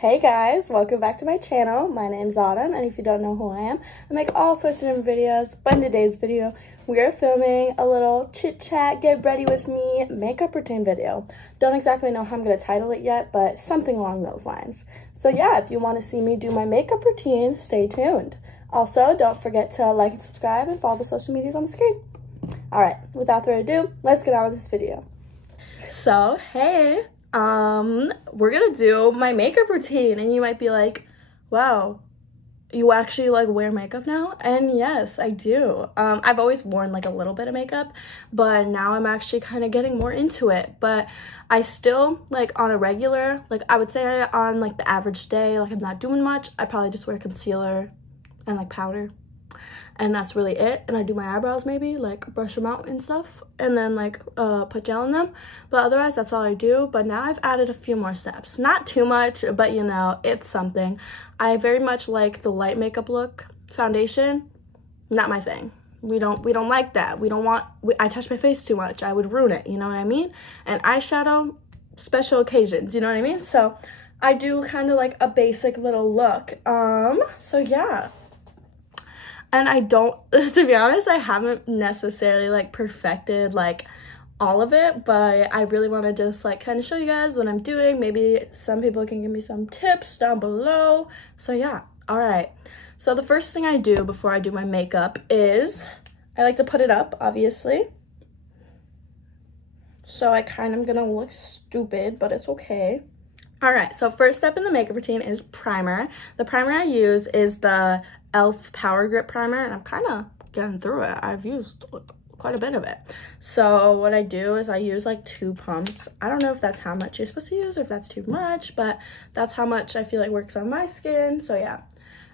Hey guys, welcome back to my channel. My name's Autumn, and if you don't know who I am, I make all sorts of different videos, but in today's video, we are filming a little chit-chat, get ready with me, makeup routine video. Don't exactly know how I'm going to title it yet, but something along those lines. So yeah, if you want to see me do my makeup routine, stay tuned. Also, don't forget to like and subscribe and follow the social medias on the screen. Alright, without further ado, let's get on with this video. So, hey. We're gonna do my makeup routine, and you might be like, wow, you actually like wear makeup now? And yes, I do. I've always worn like a little bit of makeup, but now I'm actually kind of getting more into it. But I still, like, on a regular, like, I would say on like the average day, like, I'm not doing much. I probably just wear concealer and like powder, and that's really it. And I do my eyebrows, maybe like brush them out and stuff, and then like put gel in them, but otherwise that's all I do. But now I've added a few more steps, not too much, but you know, it's something. I very much like the light makeup look. Foundation, not my thing. We don't like that. I touch my face too much, I would ruin it, you know what I mean? And eyeshadow, special occasions, you know what I mean? So I do kind of like a basic little look. So yeah. And I don't, to be honest, I haven't necessarily like perfected like all of it, but I really want to just like kind of show you guys what I'm doing. Maybe some people can give me some tips down below. So yeah, all right. So the first thing I do before I do my makeup is I like to put it up, obviously. So I kind of gonna look stupid, but it's okay. All right, so first step in the makeup routine is primer. The primer I use is the e.l.f. Power Grip Primer, and I'm kind of getting through it. I've used quite a bit of it. So what I do is I use like 2 pumps. I don't know if that's how much you're supposed to use or if that's too much, but that's how much I feel like works on my skin, so yeah.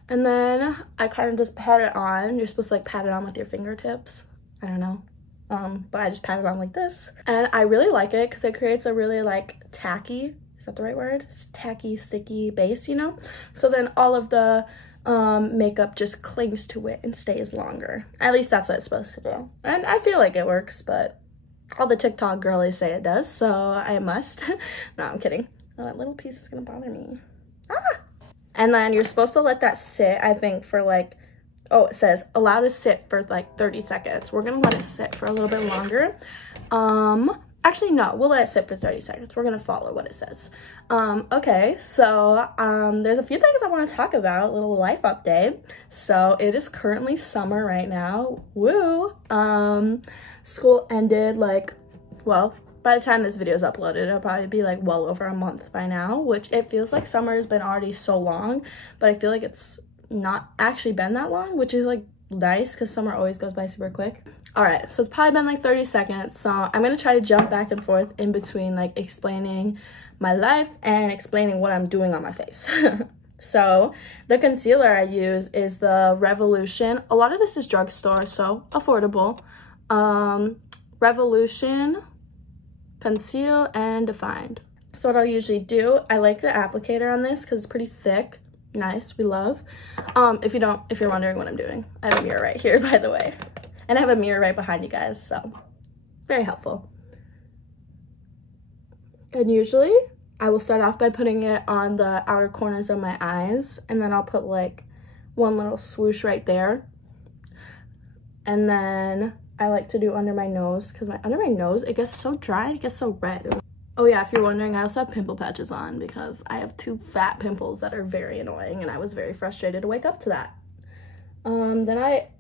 And then I kind of just pat it on. You're supposed to like pat it on with your fingertips. I don't know. But I just pat it on like this. And I really like it because it creates a really like tacky, is that the right word? Tacky, sticky base, you know? So then all of the makeup just clings to it and stays longer. At least that's what it's supposed to do. And I feel like it works, but all the TikTok girlies say it does, so I must. No, I'm kidding. Oh, that little piece is gonna bother me. Ah! And then you're supposed to let that sit, I think, for like, oh, it says allow to sit for like 30 seconds. We're gonna let it sit for a little bit longer. Actually, no, we'll let it sit for 30 seconds. We're gonna follow what it says. Okay, so there's a few things I want to talk about, a little life update. So it is currently summer right now. Woo! School ended like, well, by the time this video is uploaded, it'll probably be like well over a month by now, which it feels like summer has been already so long, but I feel like it's not actually been that long, which is like nice because summer always goes by super quick. All right, so it's probably been like 30 seconds, so I'm gonna try to jump back and forth in between like explaining my life and explaining what I'm doing on my face. So the concealer I use is the Revolution. A lot of this is drugstore, so affordable. Revolution Conceal and Defined. So what I'll usually do, I like the applicator on this because it's pretty thick. Nice, we love. If you're wondering what I'm doing, I have a mirror right here, by the way. And I have a mirror right behind you guys, so very helpful. And usually I will start off by putting it on the outer corners of my eyes, and then I'll put like one little swoosh right there. And then I like to do under my nose because under my nose, it gets so dry, it gets so red. Oh yeah, if you're wondering, I also have pimple patches on because I have 2 fat pimples that are very annoying, and I was very frustrated to wake up to that.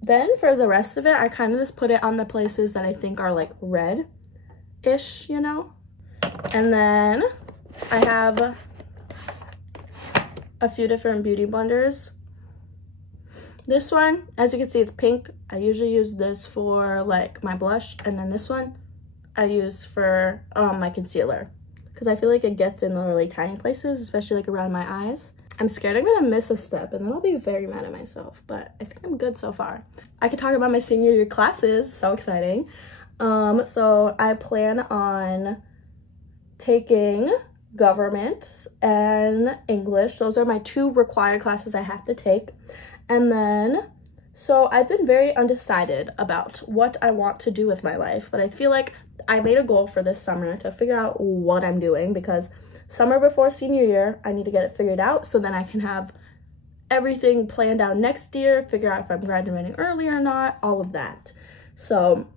Then for the rest of it, I kind of just put it on the places that I think are like red-ish, you know? And then I have a few different beauty blenders. This one, as you can see, it's pink. I usually use this for like my blush, and then this one I use for my concealer because I feel like it gets in the really tiny places, especially like around my eyes. I'm scared I'm gonna miss a step and then I'll be very mad at myself, but I think I'm good so far. I could talk about my senior year classes, so exciting. So I plan on taking government and English. Those are my 2 required classes I have to take. And then, so I've been very undecided about what I want to do with my life, but I feel like I made a goal for this summer to figure out what I'm doing because summer before senior year, I need to get it figured out so then I can have everything planned out next year, figure out if I'm graduating early or not, all of that. So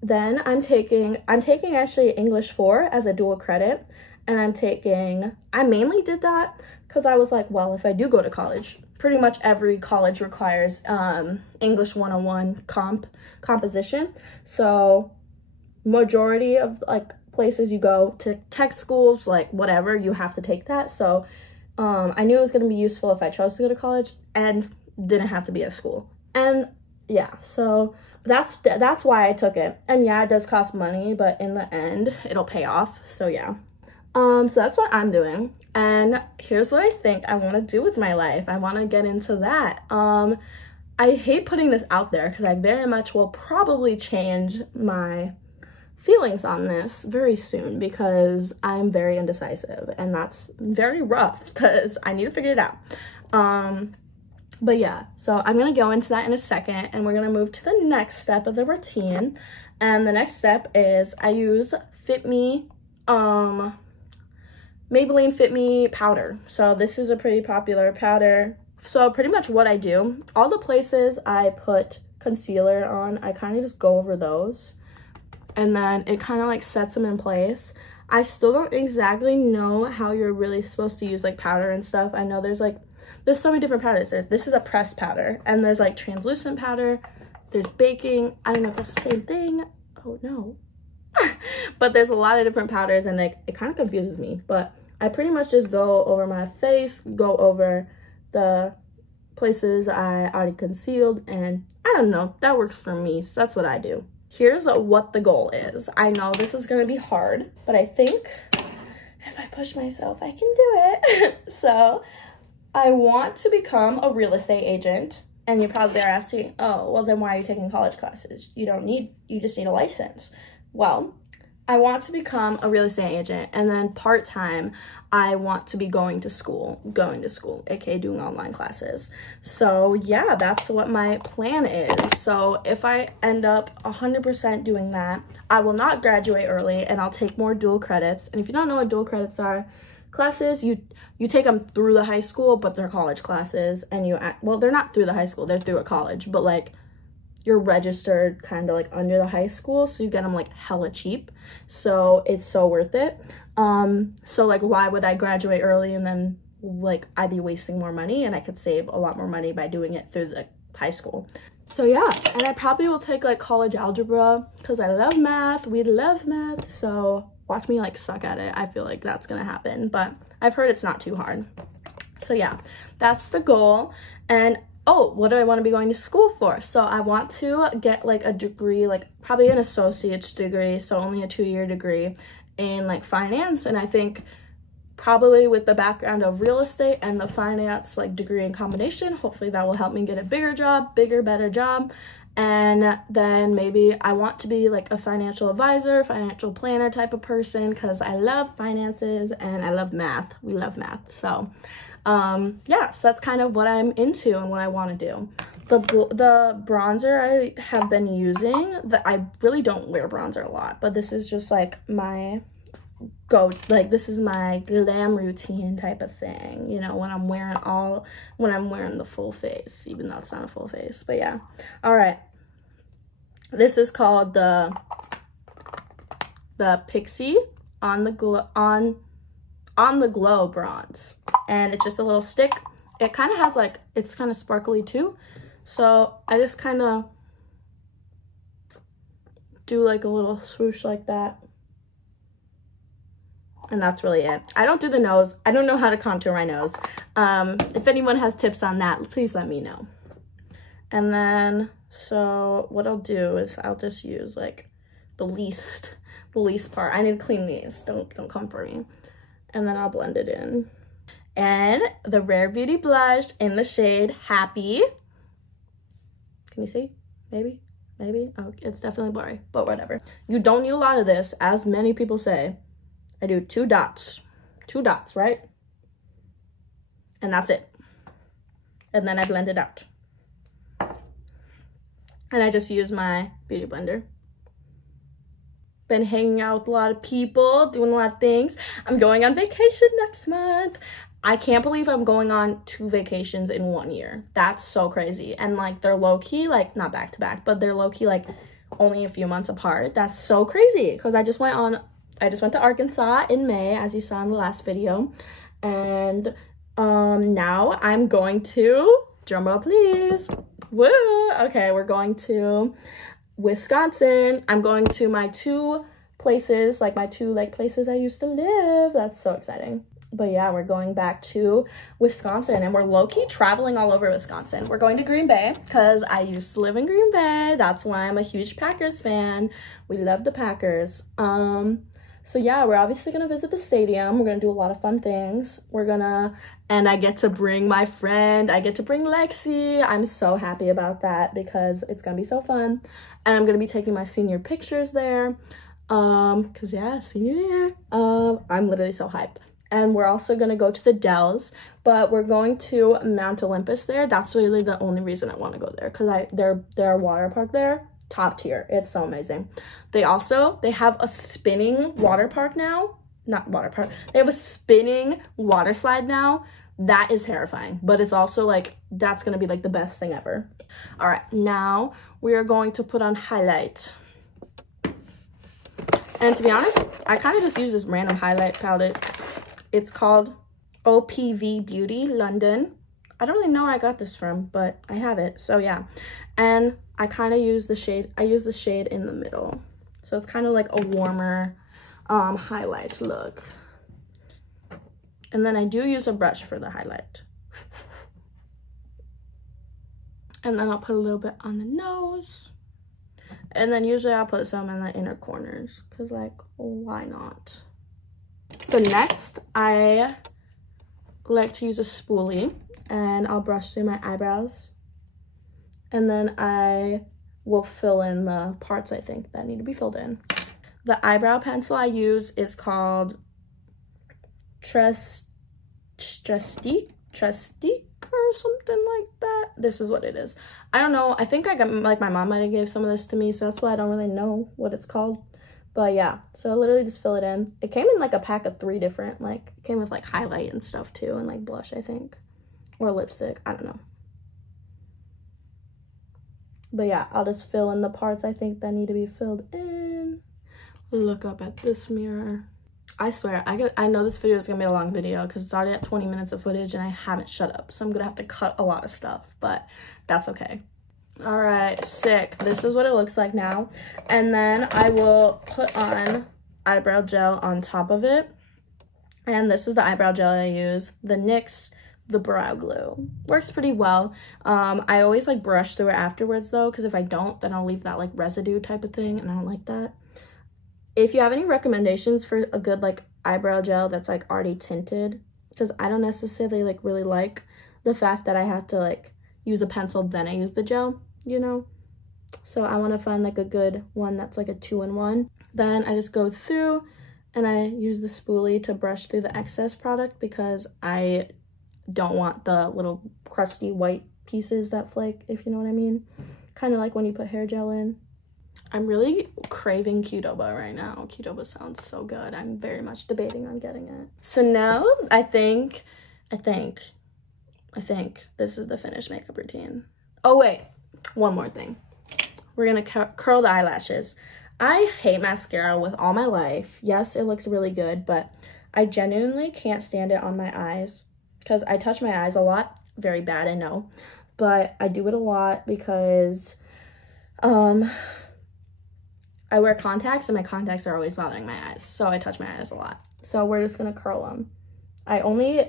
then I'm taking actually English 4 as a dual credit, and I mainly did that because I was like, well, if I do go to college, pretty much every college requires English 101 composition. So majority of like places you go to, tech schools, like whatever, you have to take that. So I knew it was going to be useful if I chose to go to college and didn't have to be at school. And yeah, so that's why I took it. And yeah, it does cost money, but in the end it'll pay off. So yeah, so that's what I'm doing. And here's what I think I want to do with my life. I want to get into that. I hate putting this out there because I very much will probably change my feelings on this very soon because I'm very indecisive, and that's very rough because I need to figure it out. But yeah, so I'm gonna go into that in a second, and we're gonna move to the next step of the routine. And the next step is I use Fit Me, Maybelline Fit Me powder. So this is a pretty popular powder. So pretty much what I do, all the places I put concealer on, I kind of just go over those, and then it kind of like sets them in place. I still don't exactly know how you're really supposed to use like powder and stuff. I know there's so many different powders. This is a pressed powder, and there's like translucent powder, there's baking. I don't know if that's the same thing. Oh no. But there's a lot of different powders, and it kind of confuses me. But I pretty much just go over my face, go over the places I already concealed, and I don't know, that works for me. So that's what I do. Here's what the goal is. I know this is gonna be hard, but I think if I push myself, I can do it. So I want to become a real estate agent. And you probably are asking, oh, well then why are you taking college classes? You just need a license. Well, I want to become a real estate agent, and then part-time, I want to be going to school, aka doing online classes. So yeah, that's what my plan is. So if I end up 100% doing that, I will not graduate early, and I'll take more dual credits. And if you don't know what dual credits are, classes, you take them through the high school, but they're college classes, and well, they're not through the high school, they're through a college, but like you're registered kind of like under the high school, so you get them like hella cheap, so it's so worth it. So like why would I graduate early and then like I'd be wasting more money, and I could save a lot more money by doing it through the high school. So yeah, and I probably will take like college algebra because I love math, we love math, so watch me like suck at it. I feel like that's gonna happen, but I've heard it's not too hard. So yeah, that's the goal. And oh, what do I want to be going to school for? So I want to get like a degree, like probably an associate's degree, so only a 2-year degree in like finance. And I think probably with the background of real estate and the finance like degree in combination, hopefully that will help me get a better job. And then maybe I want to be like a financial advisor, financial planner type of person, because I love finances and I love math. We love math. So yeah, so that's kind of what I'm into and what I want to do. The bronzer I have been using, I really don't wear bronzer a lot, but this is just like my this is my glam routine type of thing, you know, when I'm wearing the full face, even though it's not a full face. But yeah, all right, this is called the Pixie on the glow bronze, and it's just a little stick. It kind of has like, it's kind of sparkly too, so I just kind of do like a little swoosh like that, and that's really it. I don't do the nose. I don't know how to contour my nose. If anyone has tips on that, please let me know. And then, so what I'll do is I'll just use like the least part. I need to clean these. Don't come for me. And then I'll blend it in. And the Rare Beauty blush in the shade Happy. Can you see? Maybe? Oh, it's definitely blurry, but whatever. You don't need a lot of this, as many people say. I do 2 dots, right? And that's it. And then I blend it out. And I just use my beauty blender. been hanging out with a lot of people, doing a lot of things. I'm going on vacation next month. I can't believe I'm going on 2 vacations in 1 year. That's so crazy. And like they're low-key, like not back to back, but they're low-key like only a few months apart. That's so crazy because I just went to Arkansas in May, as you saw in the last video. And now I'm going to, drumroll please, woo, okay, we're going to Wisconsin. I'm going to my 2 places, like my 2 like places I used to live. That's so exciting. But yeah, we're going back to Wisconsin and we're low-key traveling all over Wisconsin. We're going to Green Bay because I used to live in Green Bay. That's why I'm a huge Packers fan. We love the Packers. So yeah, we're obviously gonna visit the stadium. We're gonna do a lot of fun things. And I get to bring my friend. I get to bring Lexi. I'm so happy about that because it's gonna be so fun. And I'm gonna be taking my senior pictures there. Cause yeah, senior year. I'm literally so hyped. And we're also gonna go to the Dells, but we're going to Mount Olympus there. That's really the only reason I want to go there, because their water park there, top tier. It's so amazing. They have a spinning water park now. Not water park. They have a spinning water slide now. That is terrifying, but it's also like that's gonna be like the best thing ever. All right, now we are going to put on highlight. And to be honest, I kind of just use this random highlight palette. It's called OPV Beauty London. I don't really know where I got this from, but I have it. So yeah. And I kind of use the shade. I use the shade in the middle. So it's kind of like a warmer highlight look. And then I do use a brush for the highlight. And then I'll put a little bit on the nose. And then usually I'll put some in the inner corners because like, why not? So next, I like to use a spoolie and I'll brush through my eyebrows. And then I will fill in the parts I think that need to be filled in. The eyebrow pencil I use is called Trestique or something like that. This is what it is. I don't know. I think I got, like, my mom might have gave some of this to me, so that's why I don't really know what it's called. But yeah, so I literally just fill it in. It came in like a pack of 3 different, like, it came with like highlight and stuff too, and like blush, I think, or lipstick. I don't know. But yeah, I'll just fill in the parts I think that need to be filled in. Look up at this mirror. I swear, I know this video is gonna be a long video because it's already at 20 minutes of footage and I haven't shut up, so I'm gonna have to cut a lot of stuff, but that's okay. All right, sick. This is what it looks like now. And then I will put on eyebrow gel on top of it. And this is the eyebrow gel I use, the NYX the brow glue. Works pretty well. I always like brush through it afterwards though, because if I don't, then I'll leave that like residue type of thing, and I don't like that. If you have any recommendations for a good like eyebrow gel that's like already tinted, because I don't necessarily like really like the fact that I have to like use a pencil then I use the gel, you know. So I want to find like a good one that's like a 2-in-1. Then I just go through and I use the spoolie to brush through the excess product because I don't want the little crusty white pieces that flake, if you know what I mean. Kind of like when you put hair gel in. I'm really craving Qdoba right now. Qdoba sounds so good. I'm very much debating on getting it. So now I think this is the finished makeup routine. Oh wait, one more thing. We're gonna curl the eyelashes. I hate mascara with all my life. Yes, it looks really good, but I genuinely can't stand it on my eyes because I touch my eyes a lot. Very bad, I know, but I do it a lot because I wear contacts and my contacts are always bothering my eyes, so I touch my eyes a lot. So we're just gonna curl them. I only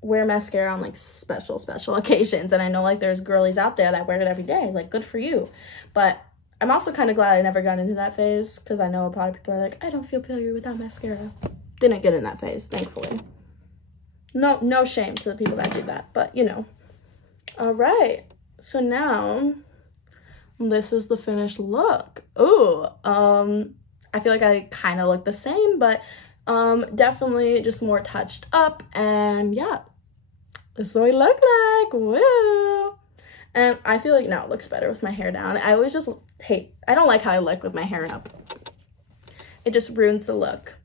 wear mascara on like special occasions, and I know like there's girlies out there that wear it every day, like good for you. But I'm also kind of glad I never got into that phase because I know a lot of people are like, I don't feel pretty without mascara. Didn't get in that phase, thankfully. No shame to the people that do that, but you know. All right, so now this is the finished look. Ooh, I feel like I kind of look the same, but definitely just more touched up, and yeah, this is what we look like. Woo! And I feel like now it looks better with my hair down. I always just I don't like how I look with my hair up. It just ruins the look.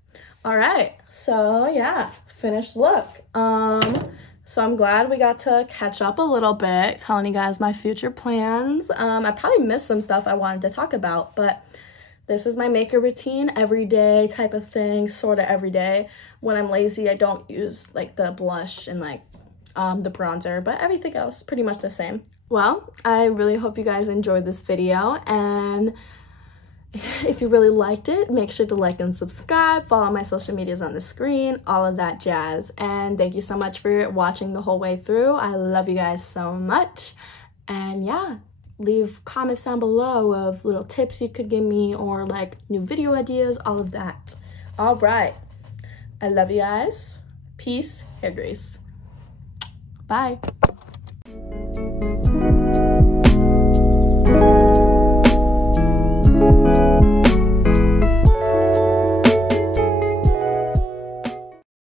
All right, so yeah, finished look. So I'm glad we got to catch up a little bit, telling you guys my future plans. I probably missed some stuff I wanted to talk about, but this is my makeup routine, everyday type of thing, sort of every day. When I'm lazy, I don't use like the blush and like the bronzer, but everything else pretty much the same. Well, I really hope you guys enjoyed this video, and if you really liked it, make sure to like and subscribe, follow my social medias on the screen, all of that jazz. And thank you so much for watching the whole way through. I love you guys so much. And yeah, leave comments down below of little tips you could give me or like new video ideas, all of that. All right, I love you guys. Peace, hair grease. Bye.